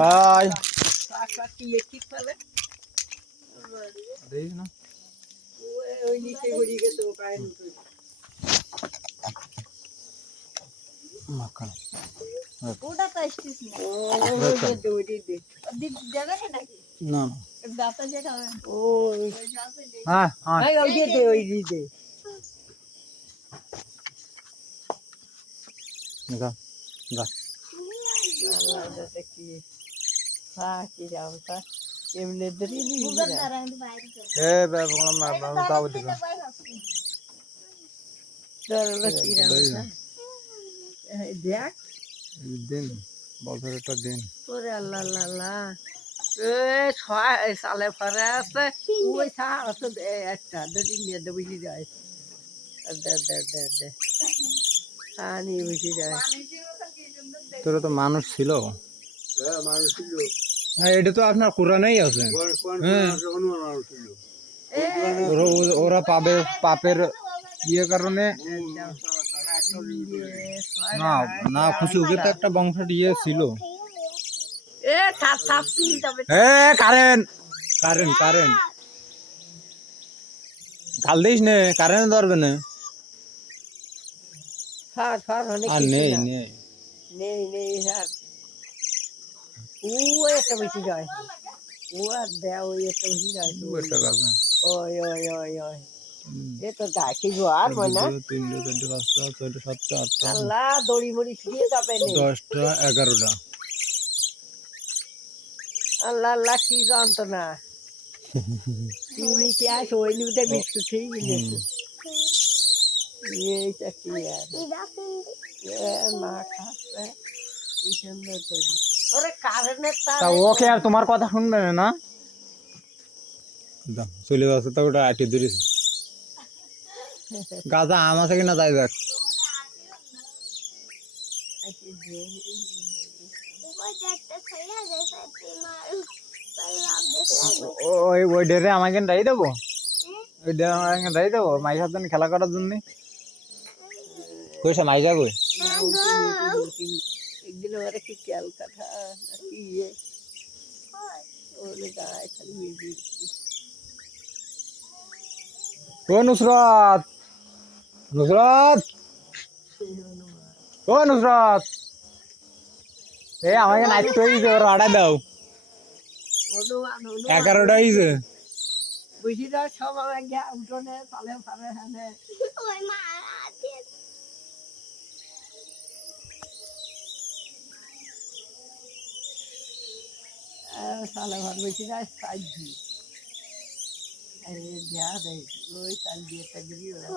high মাখন ওটা তো স্টিচ না দেবে নাকি না দাঁতা যে খাবে ও হ্যাঁ হ্যাঁ ওই দে গা গা কি কি যাও তা এমনি ধরে নি এ বাবা মার তাও দিবা ধরো কি দেখ দিন বছরটা দিন ওরে আল্লাহ আল্লাহ আল্লাহ এ ছয় সালে পরে আছে ওই সা আছে একটা ধরে নিয়ে দে বুঝি যায় দে দে দে দে নিয়ে বুঝি যায় তোরা তো মানুষ ছিল হ্যাঁ মানুষ ছিল হ্যাঁ এটা তো আপনার কোরআনেই আছে হ্যাঁ ওরা পাবে পাপের ইয়ে কারণে না না খুশি ওকে তো একটা বংশ দিয়ে ছিল এ থাপ থাপ তিন তবে এ কারেন্ট কারেন্ট কারেন্ট গাল দিস নে কারেন্ট ধরবে না ফার ফার অনেক আর নেই নেই নেই নেই আর ও একটা বেশি যায় ও আর দেয়া ওই একটা বেশি যায় একটা গাছে ওই ওই ওই ওই এ তো ডাকি আর মনে 3 4 5 6 7 8 আল্লাহ দড়ি মড়ি ছিঁড়ে যাবে না 10টা 11টা আল্লাহ আল্লাহ কি জানতো না তিনি কি আস ওই নিতে বিস্কুট খেয়ে গেছে এইটা কি আর মা খাচ্ছে কি সুন্দর তৈরি ওরে কারেন্টের তা তার ওকে আর তোমার কথা শুনবে না দাও চলে যাচ্ছে তো ওটা আটি ধরেছে গাদা আম আছে কিনা তাই দেখ ওই ওই ডেরে আমাকে রাই দেবো ওই ডেরে আমাকে রাই দেবো মাইসার জন্য খেলা করার জন্য কইসা মাইজা কই একদিন ওরা কি ক্যালকাটা কি ইয়ে ওরে গায়ে খালি ও নুসরাত নুসরাত ও নুসরাত এ আমাকে নাচতে হয়েছে ওর আড়া দাও 11টা হয়েছে বুঝি না সব আমার গিয়া উঠোনে তালে ফারে হানে ওই মা আছে সালে ভার বুঝি না সাইজি আরে যা দেখ ওই সাল দিয়ে তগরি ওরা